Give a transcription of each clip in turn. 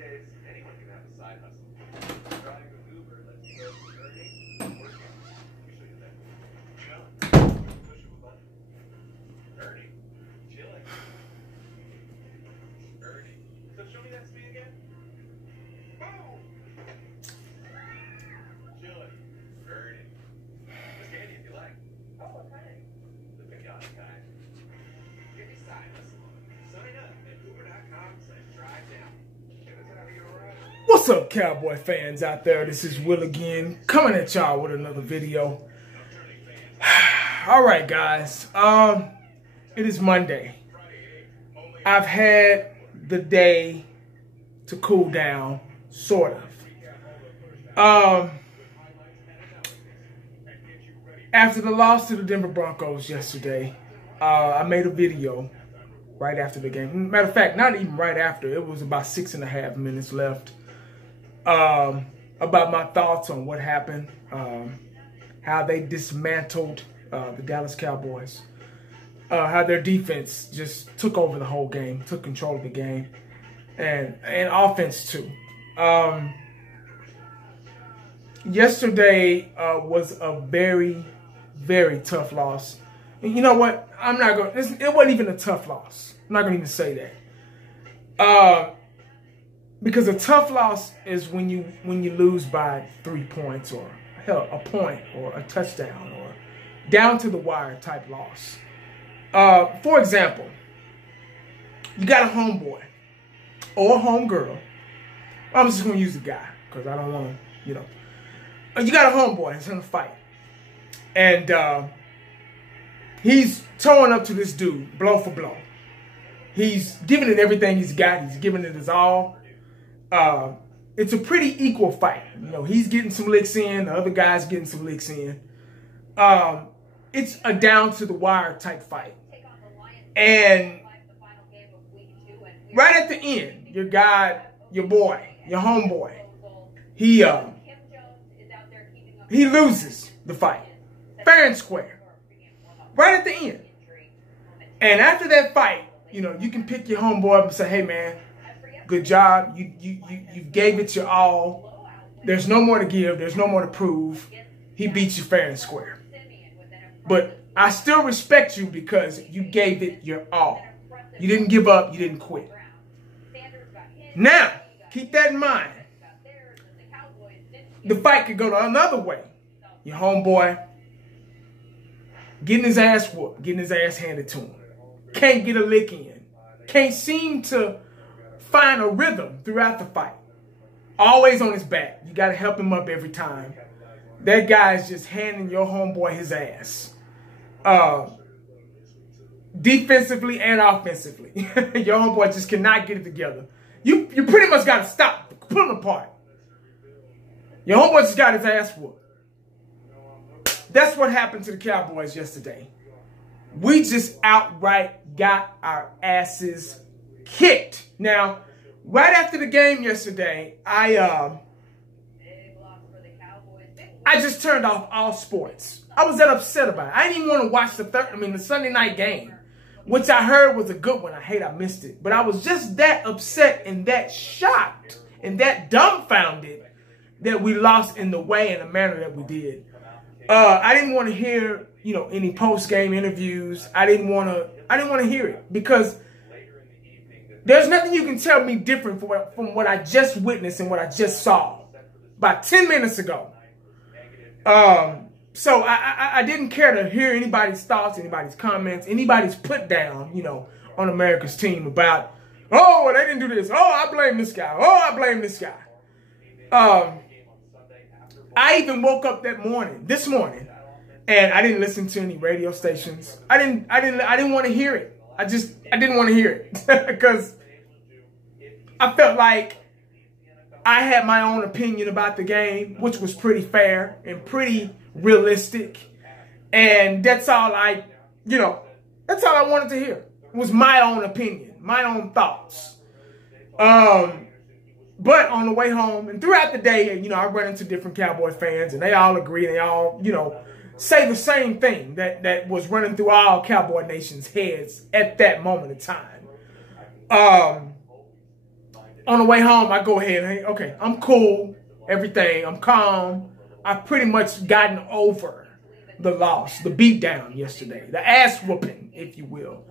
days, anyone can have a side hustle. Driving an Uber lets you go from earning, working. Usually that. Chilling. Push of a button. Earning. Chilling. Earning. So show me that speed again. Boom! Chilling. Earning. Just candy if you like. Oh, okay. The Picante kind. Get me side hustle. Sign up at Uber.com/drive down. What's up, Cowboy fans out there? This is Will again, coming at y'all with another video. All right, guys. It is Monday. I've had the day to cool down, sort of. After the loss to the Denver Broncos yesterday, I made a video right after the game. Matter of fact, not even right after. It was about 6.5 minutes left. About my thoughts on what happened, how they dismantled the Dallas Cowboys, how their defense just took over the whole game, took control of the game, and offense too. Yesterday was a very, very tough loss. And you know what? I'm not going. It wasn't even a tough loss. I'm not going to even say that. Because a tough loss is when you lose by 3 points, or hell, a point, or a touchdown, or down to the wire type loss. For example, you got a homeboy or a homegirl. I'm just going to use a guy because I don't want to, you know. You got a homeboy that's in a fight, and he's towing up to this dude, blow for blow. He's giving it everything he's got. He's giving it his all. It's a pretty equal fight. You know, he's getting some licks in. The other guy's getting some licks in. It's a down to the wire type fight. And right at the end, your guy, your boy, your homeboy, he loses the fight. Fair and square. Right at the end. And after that fight, you know, you can pick your homeboy up and say, hey, man, good job. You gave it your all. There's no more to give. There's no more to prove. He beat you fair and square. But I still respect you because you gave it your all. You didn't give up. You didn't quit. Now, keep that in mind. The fight could go another way. Your homeboy getting his ass whooped, getting his ass handed to him. Can't get a lick in. Can't seem to find a rhythm throughout the fight. Always on his back. You got to help him up every time. That guy's just handing your homeboy his ass. Defensively and offensively. Your homeboy just cannot get it together. You pretty much got to stop. Pull him apart. Your homeboy just got his ass whooped. That's what happened to the Cowboys yesterday. We just outright got our asses kicked. Now, right after the game yesterday, I just turned off all sports. I was that upset about it. I didn't even want to watch the Sunday night game, which I heard was a good one. I hate I missed it. But I was just that upset and that shocked and that dumbfounded that we lost in the way and the manner that we did. I didn't want to hear, you know, any post-game interviews. I didn't want to hear it because there's nothing you can tell me different from what I just witnessed and what I just saw about 10 minutes ago. So I didn't care to hear anybody's thoughts, anybody's comments, anybody's put down, you know, on America's team about, oh, they didn't do this. Oh, I blame this guy. Oh, I blame this guy. I even woke up this morning, and I didn't listen to any radio stations. I didn't want to hear it. I didn't want to hear it because I felt like I had my own opinion about the game, which was pretty fair and pretty realistic. And that's all that's all I wanted to hear. It was my own opinion, my own thoughts. But on the way home and throughout the day, you know, I run into different Cowboy fans and they all agree. They all, you know, say the same thing that was running through all Cowboy Nation's heads at that moment in time. on the way home, I go ahead. Hey, okay, I'm cool. Everything. I'm calm. I've pretty much gotten over the loss, the beatdown yesterday, the ass whooping, if you will.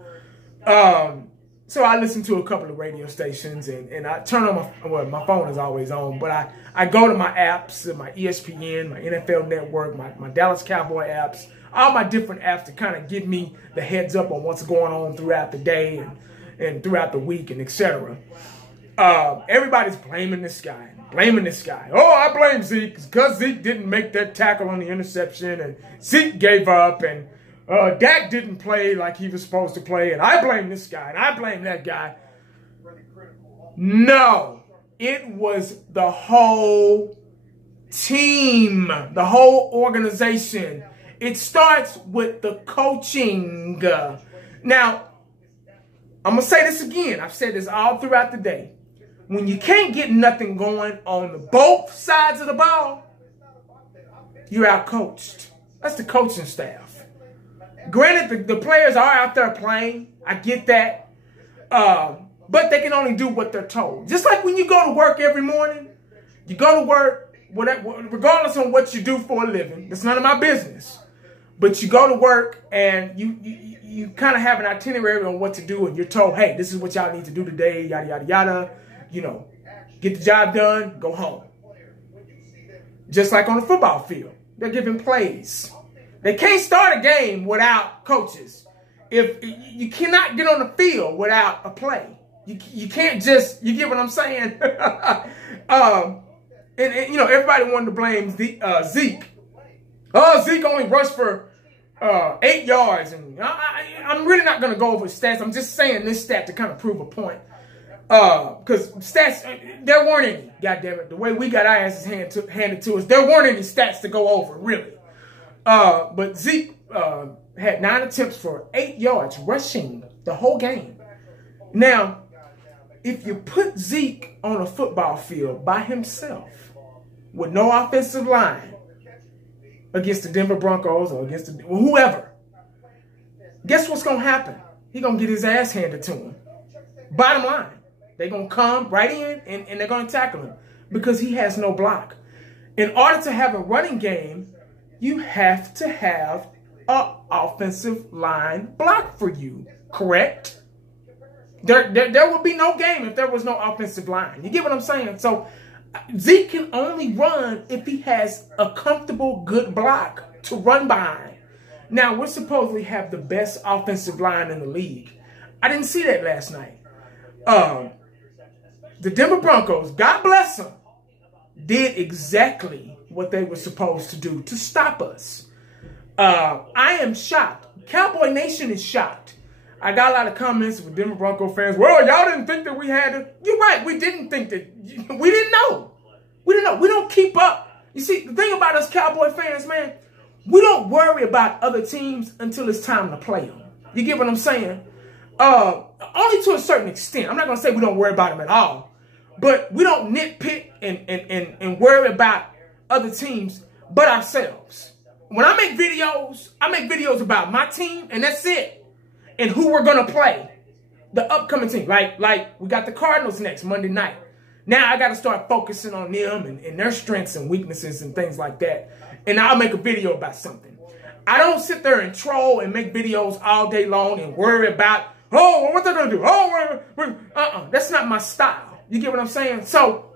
So I listen to a couple of radio stations, and I turn on my phone is always on, but I go to my apps, my ESPN, my NFL Network, my Dallas Cowboy apps, all my different apps to kind of give me the heads up on what's going on throughout the day and throughout the week and etc. Everybody's blaming this guy. Oh, I blame Zeke because Zeke didn't make that tackle on the interception, and Zeke gave up, and Dak didn't play like he was supposed to play, and I blame this guy, and I blame that guy. No, it was the whole team, the whole organization. It starts with the coaching. Now, I'm going to say this again. I've said this all throughout the day. When you can't get nothing going on both sides of the ball, you're out-coached. That's the coaching staff. Granted, the players are out there playing. I get that. But they can only do what they're told. Just like when you go to work every morning, you go to work, regardless of what you do for a living. That's none of my business. But you go to work and you kind of have an itinerary on what to do, and you're told, hey, this is what y'all need to do today, yada, yada, yada. You know, get the job done, go home. Just like on the football field. They're giving plays. They can't start a game without coaches. If you cannot get on the field without a play. You can't just, you get what I'm saying? and you know, everybody wanted to blame Zeke. Oh, Zeke only rushed for 8 yards. And I'm really not going to go over stats. I'm just saying this stat to kind of prove a point. Because stats, there weren't any, goddammit. The way we got our asses handed to us, there weren't any stats to go over, really. But Zeke had 9 attempts for 8 yards rushing the whole game. Now, if you put Zeke on a football field by himself with no offensive line against the Denver Broncos or against whoever, guess what's going to happen? He's going to get his ass handed to him. Bottom line. They're going to come right in and they're going to tackle him because he has no block. In order to have a running game, you have to have an offensive line block for you, correct? There would be no game if there was no offensive line. You get what I'm saying? So Zeke can only run if he has a comfortable, good block to run behind. Now, we're supposedly have the best offensive line in the league. I didn't see that last night. The Denver Broncos, God bless them, did exactly what they were supposed to do to stop us. I am shocked. Cowboy Nation is shocked. I got a lot of comments with Denver Bronco fans. Well, y'all didn't think that we had to. You're right. We didn't think that. We didn't know. We didn't know. We don't keep up. You see, the thing about us Cowboy fans, man, we don't worry about other teams until it's time to play them. You get what I'm saying? Only to a certain extent. I'm not going to say we don't worry about them at all. But we don't nitpick and worry about other teams but ourselves. When I make videos about my team, and that's it. And who we're going to play. The upcoming team. Like we got the Cardinals next Monday night. Now I got to start focusing on them and their strengths and weaknesses and things like that. And I'll make a video about something. I don't sit there and troll and make videos all day long and worry about, oh, what they're going to do. Oh, that's not my style. You get what I'm saying? So,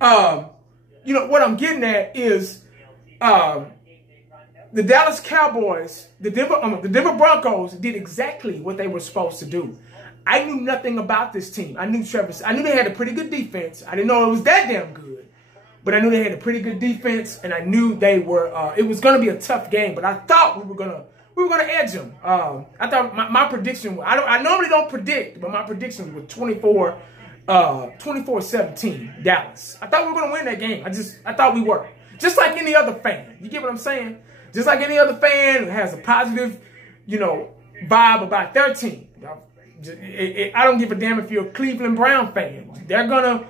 you know, what I'm getting at is the Dallas Cowboys, the Denver Broncos did exactly what they were supposed to do. I knew nothing about this team. I knew they had a pretty good defense. I didn't know it was that damn good. But I knew they had a pretty good defense, and I knew they were, it was going to be a tough game, but I thought we were going to edge them. I thought my prediction, I normally don't predict, but my prediction was 24-17 Dallas. I thought we were going to win that game. I thought we were. Just like any other fan. You get what I'm saying? Just like any other fan who has a positive, you know, vibe about their team. I don't give a damn if you're a Cleveland Brown fan. They're going to,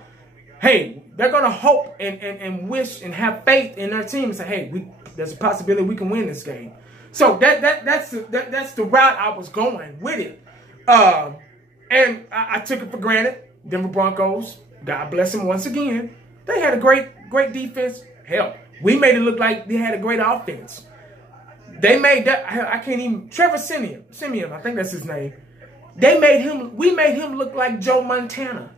hey, they're going to hope and wish and have faith in their team and say, hey, there's a possibility we can win this game. So that's the route I was going with it. And I took it for granted. Denver Broncos God bless them once again. They had a great defense. Hell, we made it look like they had a great offense. They made that, I can't even, Trevor Simeon, I think that's his name. We made him look like Joe Montana.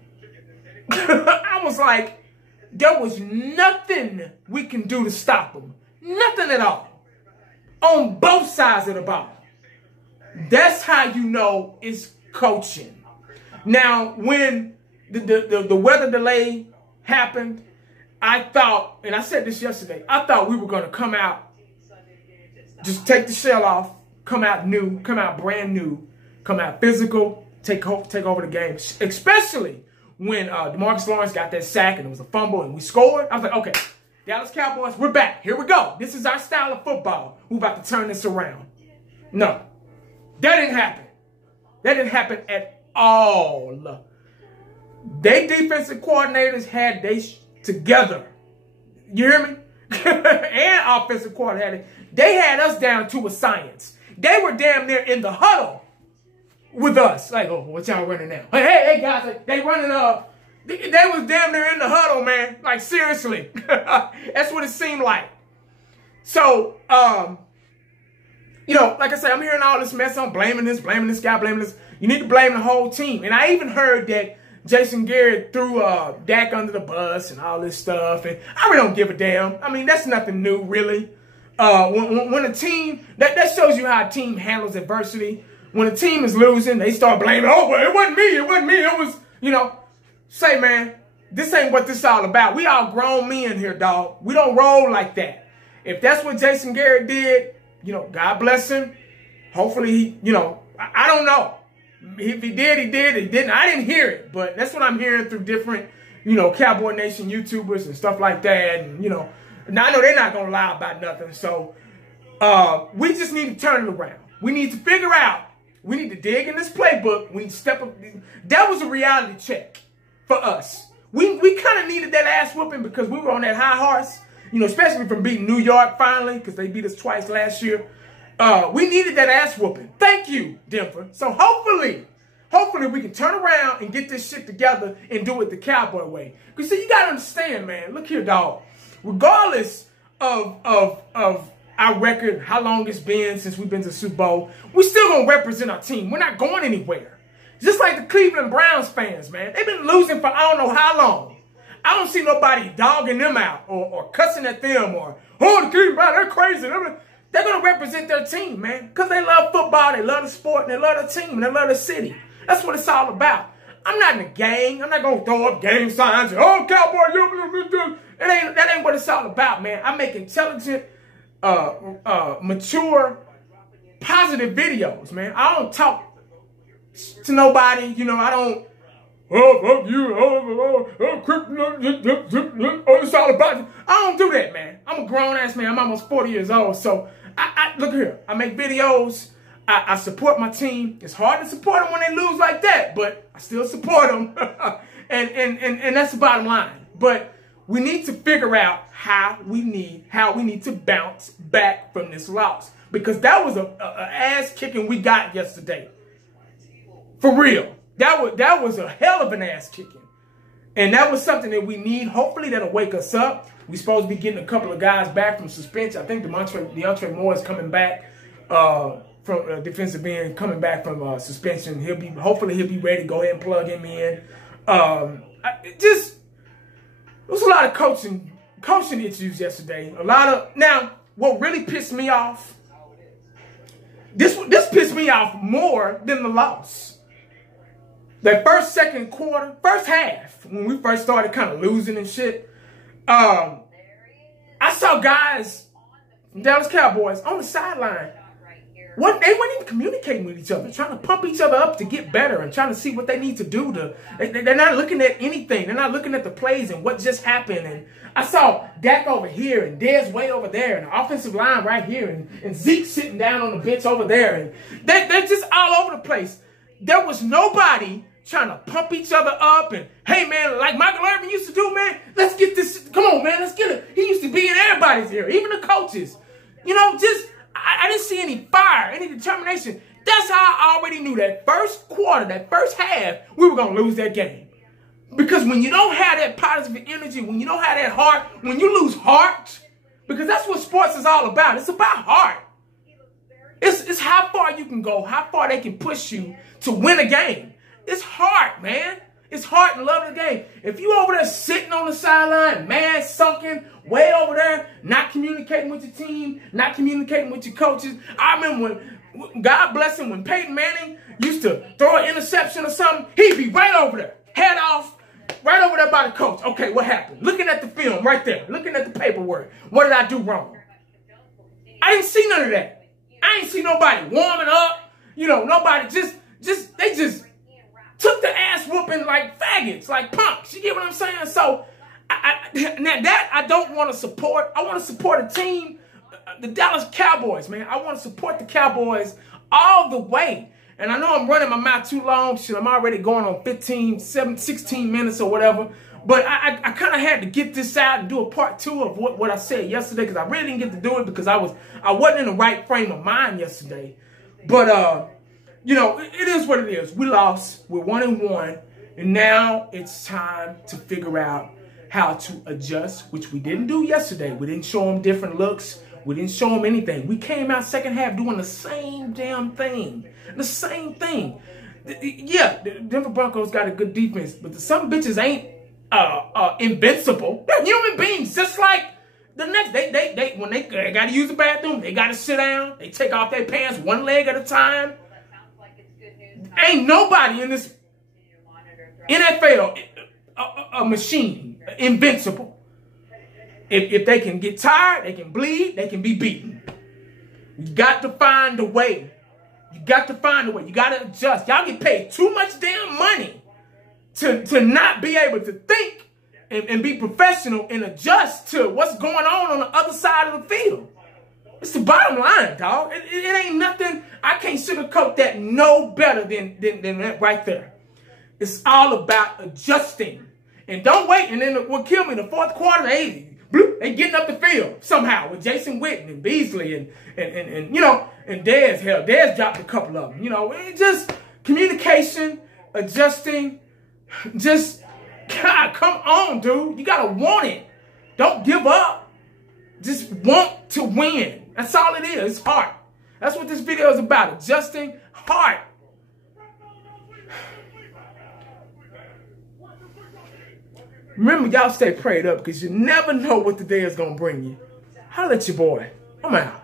I was like, there was nothing we can do to stop him. Nothing at all. On both sides of the ball. That's how you know it's coaching. Now, when the weather delay happened, I thought, and I said this yesterday, I thought we were going to come out, just take the shell off, come out new, come out brand new, come out physical, take over the game. Especially when DeMarcus Lawrence got that sack and it was a fumble and we scored. I was like, okay, Dallas Cowboys, we're back. Here we go. This is our style of football. We're about to turn this around. No, that didn't happen. That didn't happen at all. They defensive coordinators had they together. You hear me? And offensive coordinator. They had us down to a science. They were damn near in the huddle with us. Like, oh, what y'all running now? Hey, guys, they running up. They was damn near in the huddle, man. Like, seriously. That's what it seemed like. So, you know, like I said, I'm hearing all this mess. I'm blaming this guy, blaming this. You need to blame the whole team. And I even heard that Jason Garrett threw Dak under the bus and all this stuff. And I really don't give a damn. I mean, that's nothing new, really. When a team, that shows you how a team handles adversity. When a team is losing, they start blaming, oh, well, it wasn't me. It was, you know, say, man, this ain't what this is all about. We all grown men here, dog. We don't roll like that. If that's what Jason Garrett did, you know, God bless him. Hopefully, he, you know, I don't know. If he did, he did. He didn't. I didn't hear it, but that's what I'm hearing through different, you know, Cowboy Nation YouTubers and stuff like that. And, you know, and I know they're not going to lie about nothing. So we just need to turn it around. We need to figure out. We need to dig in this playbook. We need to step up. That was a reality check for us. We kind of needed that ass whooping because we were on that high horse, you know, especially from beating New York finally because they beat us twice last year. We needed that ass whooping. Thank you, Denver. So hopefully we can turn around and get this shit together and do it the Cowboy way. Because see, you got to understand, man. Look here, dog. Regardless of our record, how long it's been since we've been to the Super Bowl, we still going to represent our team. We're not going anywhere. Just like the Cleveland Browns fans, man. They've been losing for I don't know how long. I don't see nobody dogging them out or cussing at them or, oh, the Cleveland Browns, they're crazy. They're going to represent their team, man. Because they love football, they love the sport, and they love the team, and they love the city. That's what it's all about. I'm not in a gang. I'm not going to throw up gang signs. And, oh, Cowboy, that ain't what it's all about, man. I make intelligent, mature, positive videos, man. I don't talk to nobody. You know, I don't, oh, fuck you, it's all about you. I don't do that, man. I'm a grown-ass man. I'm almost 40 years old. So, look here. I make videos. I support my team. It's hard to support them when they lose like that, but I still support them. and that's the bottom line. But we need to figure out how we need to bounce back from this loss. Because that was a ass kicking we got yesterday. For real. That was a hell of an ass kicking. And that was something that we need. Hopefully that'll wake us up. We're supposed to be getting a couple of guys back from suspension. I think DeAndre Moore is coming back from defensive end, coming back from suspension. Hopefully he'll be ready to go ahead and plug him in. There was a lot of coaching issues yesterday. Now, what really pissed me off, this pissed me off more than the loss. That second quarter, first half, when we first started kind of losing and shit, I saw guys, Dallas Cowboys, on the sideline. They weren't even communicating with each other, trying to pump each other up to get better and trying to see what they need to do. They're not looking at anything. They're not looking at the plays and what just happened. And I saw Dak over here and Dez way over there and the offensive line right here and Zeke sitting down on the bench over there. And they're just all over the place. There was nobody trying to pump each other up and, hey, man, like Michael Irvin used to do, man, let's get this. Come on, man, let's get it. He used to be in everybody's ear, even the coaches. You know, I didn't see any fire, any determination. That's how I already knew that first quarter, that first half, we were going to lose that game. Because when you don't have that positive energy, when you don't have that heart, when you lose heart, because that's what sports is all about. It's about heart. It's how far you can go, how far they can push you to win a game. It's heart, man. It's heart and love of the game. If you over there sitting on the sideline, mad, sunken, way over there, not communicating with your team, not communicating with your coaches. I remember when, God bless him, when Peyton Manning used to throw an interception or something, he'd be right over there, head off, right over there by the coach. Okay, what happened? Looking at the film right there, looking at the paperwork. What did I do wrong? I didn't see none of that. I ain't see nobody warming up. You know, nobody they just took the ass whooping like faggots, like punks. You get what I'm saying? So, now that I don't want to support. I want to support a team, the Dallas Cowboys, man. I want to support the Cowboys all the way. And I know I'm running my mouth too long. Shit, I'm already going on 16 minutes or whatever. But I kind of had to get this out and do a part 2 of what I said yesterday, because I really didn't get to do it because I wasn't in the right frame of mind yesterday. But you know, it is what it is. We lost. We're 1-1, and now it's time to figure out how to adjust, which we didn't do yesterday. We didn't show them different looks. We didn't show them anything. We came out second half doing the same damn thing. The same thing. Yeah, the Denver Broncos got a good defense, but some bitches ain't invincible. They're human beings, just like the next. They when they got to use the bathroom, they got to sit down. They take off their pants one leg at a time. Ain't nobody in this NFL a machine, invincible. If they can get tired, they can bleed, they can be beaten. You got to find a way. You got to find a way. You got to adjust. Y'all get paid too much damn money to not be able to think and be professional and adjust to what's going on the other side of the field. It's the bottom line, dog. It ain't nothing. I can't sugarcoat that no better than that right there. It's all about adjusting. And don't wait. And then what killed me, the fourth quarter, they getting up the field somehow with Jason Witten and Beasley and you know, and Dez. Hell, Dez dropped a couple of them. You know, it just communication, adjusting. Just, God, come on, dude. You got to want it. Don't give up. Just want to win. That's all it is. It's heart. That's what this video is about. Adjusting heart. Remember, y'all stay prayed up, because you never know what the day is going to bring you. Holla at your boy. I'm out.